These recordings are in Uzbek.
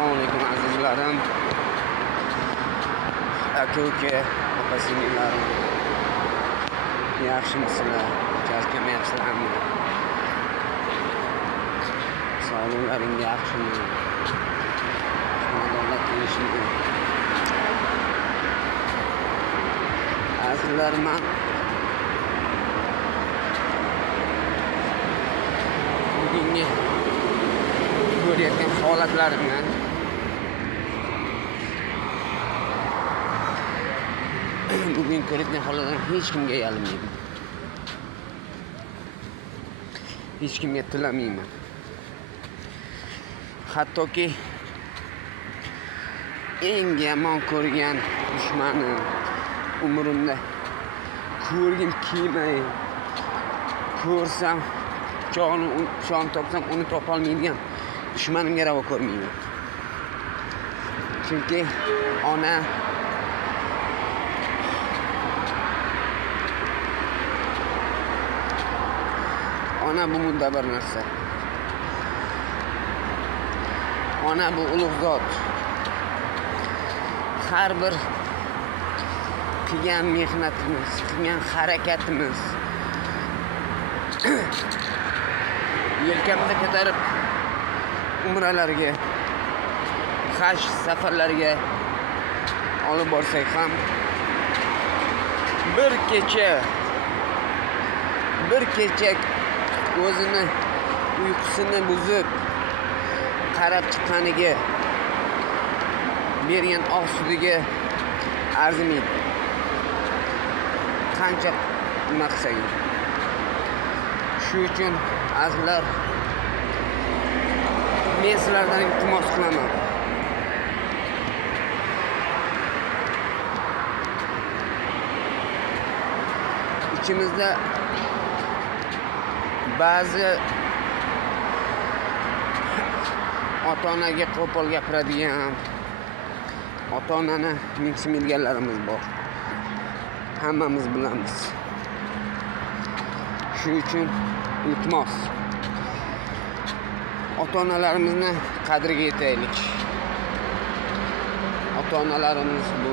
Assalomu alaykum azizlarim. Aka-uka, opa-singillarım. Yaxshimisizlar? Charchamayapsizlarmi? Sog'liqlaring yaxshimi? Xonadonlar tinchmi? Azizlarim, men bugungi ko'rayotgan holatlarimni bugun ko'rayotgan holatlarim hech kimga yalinmayman. Hech kimga tilamayman. Hattoki eng yomon ko'rgan dushmanim, umrimda ko'rgim kelmay, ko'rsam jon topsam uni topolmaydigan dushmanimga ravo ko'rmayman. Chunki ona bu muddabar narsa. Ona bu ulug' zot. Har bir qilgan mehnatimiz, qilgan harakatimiz yelkamda ko'tarib umralarga, haj safarlariga olib borsak ham bir kecha o'zini uyqusini buzib qarab chiqqaniga bergan oq sudiga arzimaydi. Qancha nima qilsak. Shu uchun azizlar, men sizlardan iltimos qilaman. İçimizde ba'zi ota-onaga qo'pol gapiradigan, ota-onani mensimaydiganlarimiz bor. Hammamiz bilamiz. Shu uchun iltimos, ota-onalarimizni qadriga yetaylik. Ota-onalarimiz bu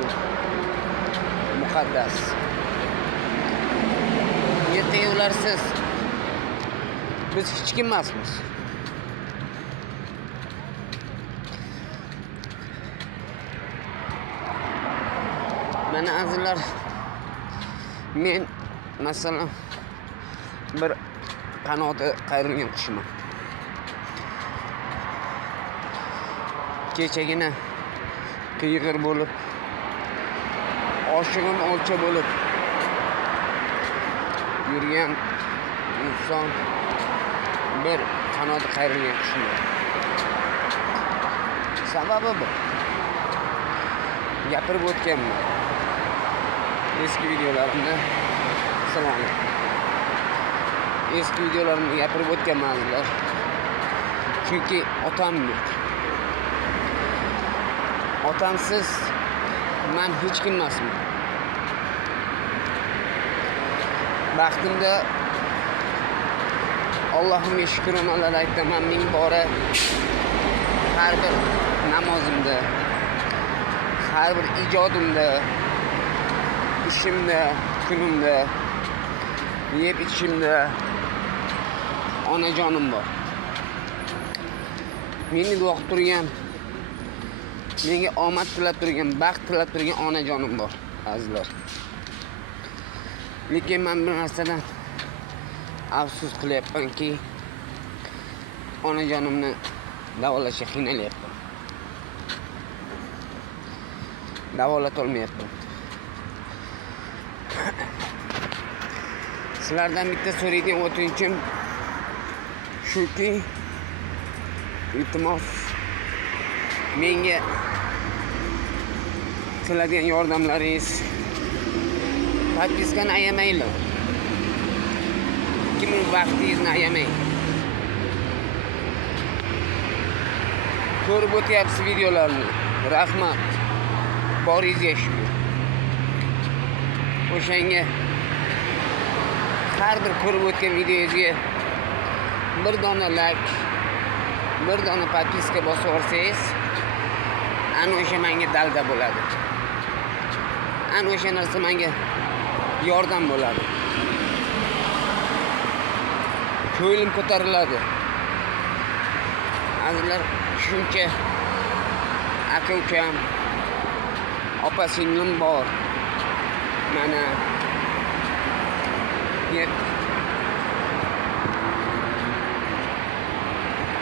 muqaddas. Ertaga ularsiz biz hech kim emasmiz. Mana azizlar, men masalan bir qanoti qayrilgan qushman. Kechagina qiyg'ir bo'lib, oshig'im olcha bo'lib yurgan inson bir qanoti qayrilgan qushman. Sababi bu. Gapirib o'tganman. Eski videolarimda eski videolarimda gapirib o'tganman azizlar. Chunki otam yo'q. Otamsiz men hech kim emasman. Baxtimda Allohimga shukronalar aytaman ming bora. Har bir namozimda, har bir ijodimda, ishimda, kunimda, yeb ichishimda onajonim bor. Meni duo qilib turgan, menga omad tilab turgan, baxt tilab turgan onajonim bor, azizlar. Lekin men bir narsadan afsus qilyapmanki, onajonimni davolashga qiynalyapman. Davolatolmayapman. Sizlardan bitta so'raydigan o'tinchim shuki, iltimos, menga qiladigan yordamlaringiz, podpiskani ayamanglar. Kimning vaqtingizni ayamang. Ko'rib o'tyapsiz videolarni. Rahmat. Boringizga shukr. O'shanga har bir ko'rib o'tgan videongizga bir dona like, bir dona podpiska bosib olsangiz ana o'sha menga dalda bo'ladi. Ana o'sha narsa menga yordam bo'ladi. Ko'nglim ko'tariladi. Azizlar, shuncha aka-ukam, opa-singlim bor. Mana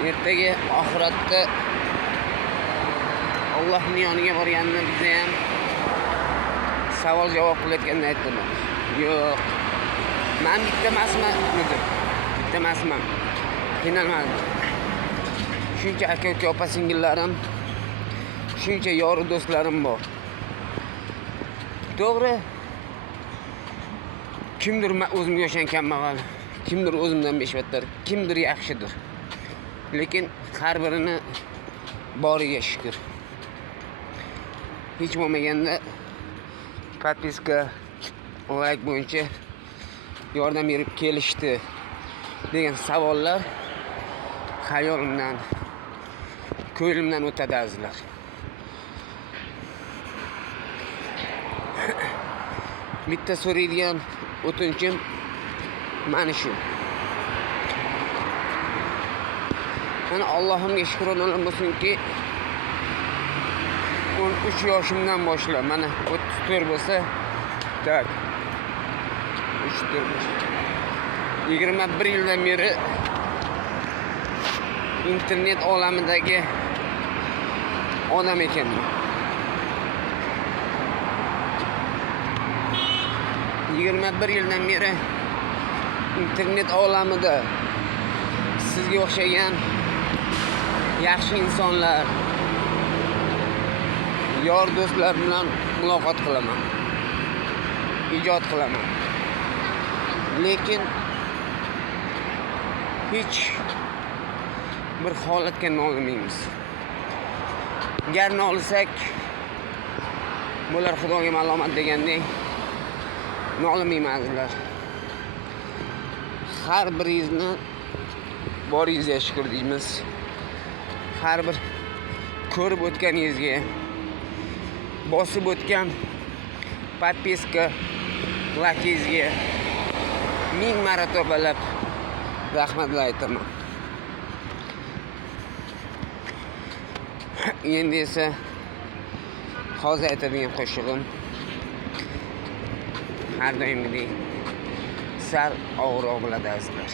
ertaga oxiratda Allohning yoniga borganimda biza ham savol javob qilayotganda aytdilar. Yo'q. Men bitta emasman. Bitta emasman. Qiynalmadim. Shuncha aka-uka, opa-singillarim, shuncha yor do'stlarim bor. To'g'ri. Kimdir o'zimga o'xshagan kambag'al, kimdir o'zimdan beshbattar, kimdir yaxshidir. Lekin har birini boriga shukr. Hech bo'lmaganda podpiska, like bo'yicha yordam berib kelishdi degan savollar xayolimdan, ko'nglimdan o'tadi azizlar. Bitta so'raydigan o'tinchim mana shu. Mana Allohimga shukronalar bo'lsinki, 13 yoshimdan boshlab, mana 34 bo'lsa, tak. 21 yildan beri internet olamidagi odam ekanman. 21 yildan beri internet olamida sizga o'xshagan yaxshi insonlar, yor do'stlar bilan muloqot qilaman, ijod qilaman. Lekin hech bir holatga nolimaymiz. Gar nolsak bular Xudoga malomat degandek nolimayman azizlar. Har biringizni boringizga shukr deymiz. Har bir ko'rib o'tganingizga, bosib o'tgan podpiska, laykingizga ming marotaba rahmatlar aytaman. Endi esa hozir aytadigan qo'shig'im har doimgidek sal og'irroq bo'ladi azizlar.